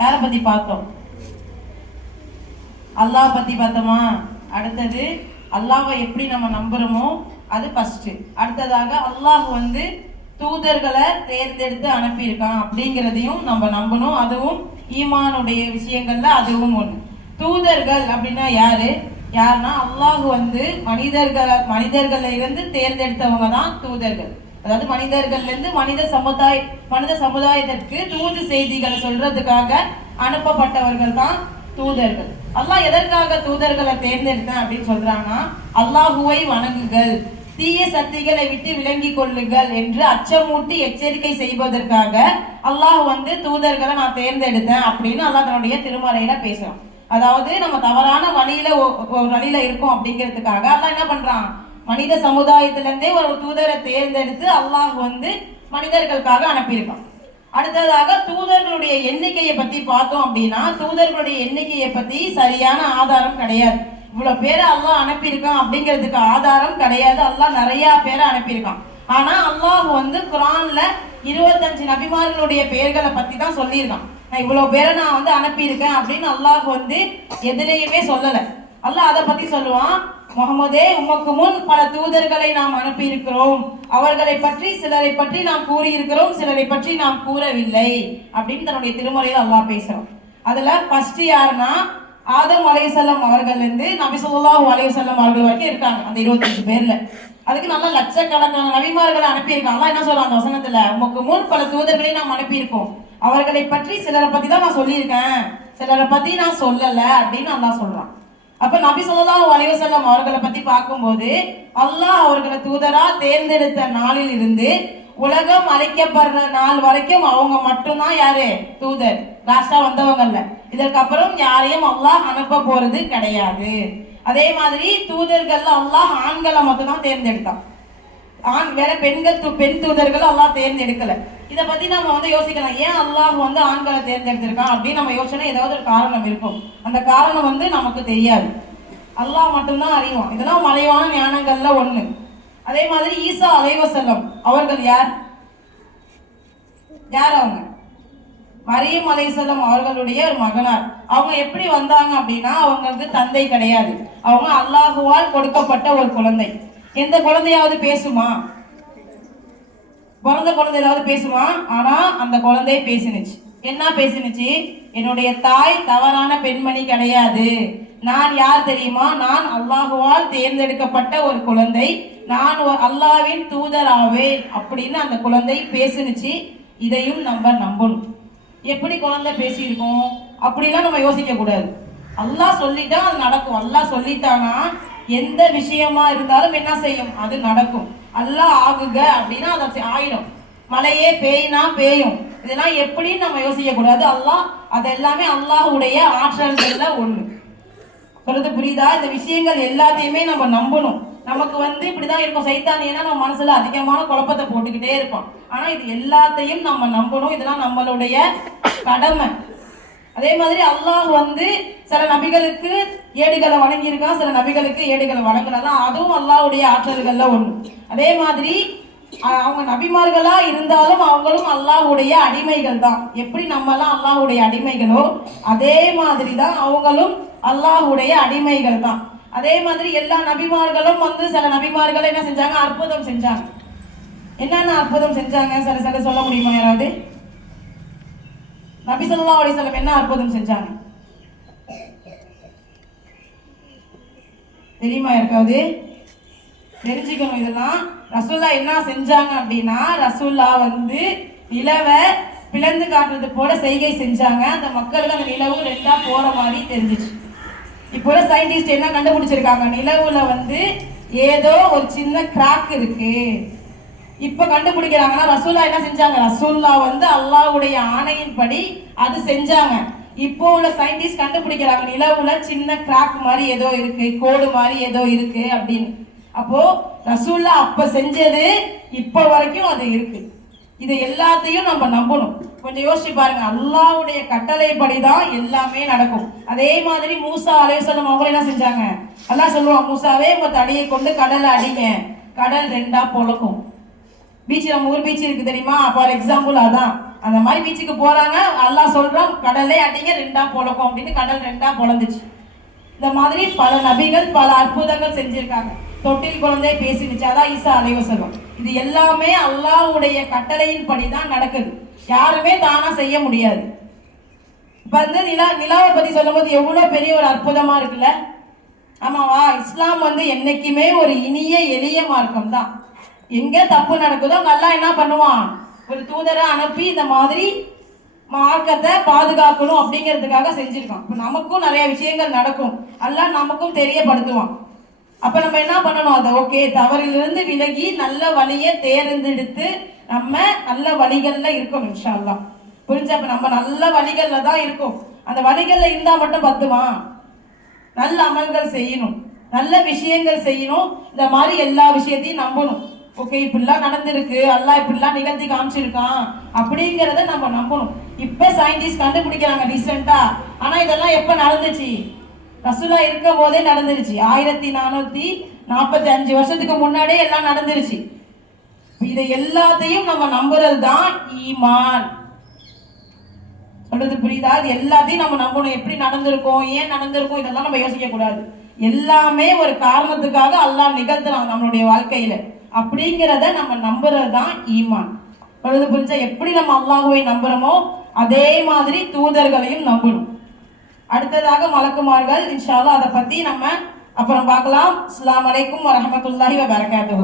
யாரை பத்தி பார்த்தோம்? அல்லாஹ் பத்தி பார்த்தோமா? அடுத்தது அல்லாவை எப்படி நம்ம நம்புறோமோ அது ஃபஸ்ட்டு அடுத்ததாக அல்லாஹ் வந்து தூதர்களை தேர்ந்தெடுத்து அனுப்பியிருக்கான் அப்படிங்கிறதையும் நம்ம நம்பணும். அதுவும் ஈமானுடைய விஷயங்கள்ல அதுவும் ஒன்று தூதர்கள் அப்படின்னா யாரு? யாருன்னா அல்லாஹ் வந்து மனிதர்கள் மனிதர்களை இருந்து தேர்ந்தெடுத்தவங்க தான் தூதர்கள். அதாவது மனிதர்கள்லேருந்து மனித சமுதாய மனித சமுதாயத்திற்கு தூது செய்திகளை சொல்றதுக்காக அனுப்பப்பட்டவர்கள் தான் தூதர்கள். அல்லாஹ் எதற்காக தூதர்களை தேர்ந்தெடுத்தேன் அப்படின்னு சொல்றாங்கன்னா அல்லாஹுவை வணங்குங்கள் தீய சக்திகளை விட்டு விளங்கி கொள்ளுங்கள் என்று அச்சமூட்டி எச்சரிக்கை செய்வதற்காக அல்லாஹ் வந்து தூதர்களை நான் தேர்ந்தெடுத்தேன் அப்படின்னு அல்லாஹ் தன்னுடைய திருமறையில பேசுறான். அதாவது நம்ம தவறான வழியில ஒரு வழியில இருக்கோம் அப்படிங்கிறதுக்காக அல்லாஹ் என்ன பண்றான்? மனித சமுதாயத்துலேருந்தே ஒரு தூதரை தேர்ந்தெடுத்து அல்லாஹ் வந்து மனிதர்களுக்காக அனுப்பியிருக்கான். அடுத்ததாக தூதர்களுடைய எண்ணிக்கையை பத்தி பார்த்தோம் அப்படின்னா தூதர்களுடைய எண்ணிக்கையை பத்தி சரியான ஆதாரம் கிடையாது. இவ்வளோ பேரை அல்லாஹ் அனுப்பியிருக்கான் அப்படிங்கிறதுக்கு ஆதாரம் கிடையாது. அல்லாஹ் நிறைய பேரை அனுப்பியிருக்கான். ஆனால் அல்லாஹ் வந்து குரான்ல இருபத்தஞ்சு நபிமார்களுடைய பெயர்களை பத்தி தான் சொல்லியிருக்கான். நான் பேரை நான் வந்து அனுப்பியிருக்கேன் அப்படின்னு அல்லாஹ் வந்து எதுலையுமே சொல்லலை. அல்லாஹ் அதை பத்தி சொல்லுவான் முகமதே உமக்கு முன் பல தூதர்களை நாம் அனுப்பியிருக்கிறோம். அவர்களை பற்றி சிலரை பற்றி நாம் கூறியிருக்கிறோம் சிலரை பற்றி நாம் கூறவில்லை. அப்படின்னு தன்னுடைய திருமறையில் அல்லாஹ் பேசுகிறோம் அதில் ஃபர்ஸ்ட் யாருன்னா ஆதம் அலையுசல்லம் அவர்கள்லேருந்து நபிசுல்லா நபி அவர்கள் வரைக்கும் இருக்காங்க அந்த இருபத்தஞ்சு பேரில். அதுக்கு நல்ல லட்சக்கணக்கான நபிமார்களை அனுப்பியிருக்காங்க. என்ன சொல்கிறாங்க அந்த வசனத்தில்? உமக்கு முன் பல தூதர்களை நாம் அனுப்பியிருக்கோம். அவர்களை பற்றி சிலரை பற்றி தான் நான் சொல்லியிருக்கேன். சிலரை பற்றி நான் சொல்லலை அப்படின்னு நல்லா சொல்கிறான் அப்ப நபி சொல்லலாம் வலைவசல்லம் அவர்களை பத்தி பார்க்கும்போது அல்லாஹ் அவர்களை தூதரா தேர்ந்தெடுத்த நாளில் இருந்து உலகம் அழைக்கப்படுற நாள் வரைக்கும் அவங்க மட்டும்தான் யாரு? தூதர். லாஸ்டா வந்தவங்கல்ல. இதற்கப்புறம் யாரையும் அல்லாஹ் அனுப்ப போறது கிடையாது. அதே மாதிரி தூதர்கள் அல்லாஹ் ஆண்களை மட்டும்தான் தேர்ந்தெடுத்தான். ஆண் வேற பெண்கள் தூ- பெண் தூதர்கள் அல்லாஹ் தேர்ந்தெடுக்கல. இதை பத்தி நம்ம வந்து யோசிக்கலாம். ஏன் அல்லாஹ் வந்து ஆண்களை தேர்ந்தெடுத்திருக்கான் அப்படின்னு நம்ம யோசனை ஏதாவது ஒரு காரணம் இருக்கும். அந்த காரணம் வந்து நமக்கு தெரியாது. அல்லாஹ் மட்டும்தான் அறிவோம் இதெல்லாம் மறைவான ஞானங்கள்ல ஒண்ணு. அதே மாதிரி ஈசா அலைவசல்லம் அவர்கள் யார்? யார் அவங்க? மரியம் அலைசல்லம் அவர்களுடைய ஒரு மகனார். அவங்க எப்படி வந்தாங்க அப்படின்னா அவங்களுக்கு தந்தை கிடையாது. அவங்க அல்லாஹுவால் கொடுக்கப்பட்ட ஒரு குழந்தை. எந்த குழந்தையாவது பேசுமா? பிறந்த குழந்தை ஏதாவது பேசுமா ஆனா அந்த குழந்தை பேசினுச்சு. என்ன பேசினுச்சு? என்னுடைய தாய் தவறான பெண்மணி கிடையாது. நான் யார் தெரியுமா? நான் அல்லாஹுவால் தேர்ந்தெடுக்கப்பட்ட ஒரு குழந்தை. நான் அல்லாவின் அல்லாஹ்வின் தூதராவேன் அப்படின்னு அந்த குழந்தை பேசினுச்சு. இதையும் நம்ம நம்பணும். எப்படி குழந்தை பேசியிருக்கோம்? அப்படிலாம் நம்ம யோசிக்க கூடாது அல்லாஹ் சொல்லிட்டா அது நடக்கும். அல்லாஹ் சொல்லிட்டானா எந்த விஷயமா இருந்தாலும் என்ன செய்யும்? அது நடக்கும். எல்லாம் ஆகுக அப்படின்னா அது ஆயிடும். மழையே பேய்னா பேயும். இதெல்லாம் எப்படின்னு நம்ம யோசிக்க கூடாது அல்லாஹ் அது எல்லாமே அல்லாஹுடைய ஆற்றல்கள்ல ஒண்ணு. சொல்றது புரியுதா? இந்த விஷயங்கள் எல்லாத்தையுமே நம்ம நம்பணும். நமக்கு வந்து இப்படிதான் இருக்கும். சைத்தானியனா நம்ம மனசுல அதிகமான குழப்பத்தை போட்டுக்கிட்டே இருப்போம் ஆனா இது எல்லாத்தையும் நம்ம நம்பணும். இதெல்லாம் நம்மளுடைய கடமை. அதே மாதிரி அல்லாஹ் வந்து சில நபிகளுக்கு ஏடுகளை வணங்கியிருக்கான் சில நபிகளுக்கு ஏடுகளை வணங்கினதான். அதுவும் அல்லாஹுடைய ஆற்றல்கள்ல ஒண்ணு. அதே மாதிரி அவங்க நபிமார்களா இருந்தாலும் அவங்களும் அல்லாஹ்வுடைய அடிமைகள் தான். எப்படி நம்ம எல்லாம் அல்லாஹ்வுடைய அடிமைகளோ அதே மாதிரி தான் அவங்களும் அல்லாஹ்வுடைய அடிமைகள் தான். அதே மாதிரி எல்லா நபிமார்களும் வந்து சில நபிமார்கள் என்ன செஞ்சாங்க? அற்புதம் செஞ்சாங்க. என்னென்ன அற்புதம் செஞ்சாங்க? சில சில சொல்ல முடியுமா யாராவது? நபி ஸல்லல்லாஹு அலைஹி என்ன அற்புதம் செஞ்சாங்க? தெரியுமா யாருக்காவது? தெரிஞ்சுக்கணும் இதெல்லாம். ரசூல்லா என்ன செஞ்சாங்க அப்படின்னா ரசூல்லா வந்து நிலவை பிளந்து காட்டுறது போல செய்கை செஞ்சாங்க. அந்த மக்களுக்கு அந்த நிலவு ரெண்டா போற மாதிரி தெரிஞ்சிச்சு. இப்போ சயின்டிஸ்ட் என்ன கண்டுபிடிச்சிருக்காங்க? நிலவுல வந்து ஏதோ ஒரு சின்ன கிராக் இருக்கு. இப்ப கண்டுபிடிக்கிறாங்கன்னா ரசூல்லா என்ன செஞ்சாங்க? ரசூல்லா வந்து அல்லாவுடைய ஆணையின்படி அது செஞ்சாங்க. இப்போ உள்ள சயின்டிஸ்ட் கண்டுபிடிக்கிறாங்க நிலவுல சின்ன கிராக் மாதிரி ஏதோ இருக்கு கோடு மாதிரி ஏதோ இருக்கு அப்படின்னு. அப்போ ரசூல்லா அப்ப செஞ்சது இப்ப வரைக்கும் அது இருக்கு. இது எல்லாத்தையும் நம்ம நம்பணும். கொஞ்சம் யோசிச்சு பாருங்க அல்லாவுடைய கட்டளைப்படி தான் எல்லாமே நடக்கும். அதே மாதிரி மூசா அலைவசல்லம் அவங்க என்ன செஞ்சாங்க? அல்லா சொல்லுவான் மூசாவே உங்க தடியை கொண்டு கடலை அடிங்க. கடல் ரெண்டா பொழக்கும். பீச் நம்ம ஊர் பீச் இருக்கு தெரியுமா? ஃபார் எக்ஸாம்பிள் அதான். அந்த மாதிரி பீச்சுக்கு போறாங்க. அல்லாஹ் சொல்றோம் கடலே அடிங்க ரெண்டா பொழக்கும். அப்படின்னு கடல் ரெண்டா பொழந்துச்சு. இந்த மாதிரி பல நபிகள் பல அற்புதங்கள் செஞ்சிருக்காங்க. தொட்டில் குழந்தை பேசினுச்சு. அதான் ஈசா அலைவசகம் இது எல்லாமே அல்லாவுடைய கட்டளையின் படி தான் நடக்குது. யாருமே தானா செய்ய முடியாது. இப்போ வந்து நிலா நிலாவை பற்றி சொல்லும்போது எவ்வளோ பெரிய ஒரு அற்புதமாக இருக்குல்ல? ஆமாவா? இஸ்லாம் வந்து என்றைக்குமே ஒரு இனிய எளிய மார்க்கம் தான் எங்க தப்பு நடக்குதோ அங்க எல்லாம் என்ன பண்ணுவான்? ஒரு தூதரை அனுப்பி இந்த மாதிரி மார்க்கத்தை பாதுகாக்கணும் அப்படிங்கிறதுக்காக செஞ்சிருக்கான். இப்போ நமக்கும் நிறைய விஷயங்கள் நடக்கும். எல்லாம் நமக்கும் தெரியப்படுத்துவான். அப்ப நம்ம என்ன பண்ணணும்? அதை ஓகே தவறிலிருந்து விலகி நல்ல வழியை தேர்ந்தெடுத்து நம்ம நல்ல வழிகள்ல இருக்கணும் இன்ஷால்லாம் புரிஞ்ச? அப்ப நம்ம நல்ல வழிகள்ல தான் இருக்கும். அந்த வழிகள்ல இருந்தா மட்டும் பத்துமா? நல்ல அமல்கள் செய்யணும். நல்ல விஷயங்கள் செய்யணும். இந்த மாதிரி எல்லா விஷயத்தையும் நம்பணும். ஓகே இப்படிலாம் நடந்திருக்கு. அல்லா இப்படிலாம் நிகழ்த்தி காமிச்சிருக்கான். அப்படிங்கிறத நம்ம நம்பணும். இப்போ சயின்டிஸ்ட் கண்டுபிடிக்கிறாங்க ரீசெண்டா ஆனால் இதெல்லாம் எப்போ நடந்துச்சு? ரசுலா இருக்கும் போதே நடந்துருச்சு. ஆயிரத்தி நானூத்தி நாற்பத்தி அஞ்சு வருஷத்துக்கு முன்னாடியே எல்லாம் நடந்துருச்சு. இதை எல்லாத்தையும் நம்ம நம்புறது தான் ஈமான். சொல்றது புரியுதா? இது எல்லாத்தையும் நம்ம நம்பணும். எப்படி நடந்திருக்கோம்? ஏன் நடந்திருக்கோம்? இதெல்லாம் நம்ம யோசிக்க கூடாது எல்லாமே ஒரு காரணத்துக்காக அல்லாஹ் நிகழ்த்துறாங்க நம்மளுடைய வாழ்க்கையில. அப்படிங்கிறத நம்ம நம்புறது தான் ஈமான். பொழுது புரிஞ்சா எப்படி நம்ம அல்லாஹுவை நம்புறோமோ அதே மாதிரி தூதர்களையும் நம்பணும். அடுத்ததாக மலக்குமார்கள் இன்ஷால்லா அதை பத்தி நம்ம அப்புறம் பார்க்கலாம். அஸ்லாம் வலைக்கும் வரமத்துல்லாஹி வரகாத்து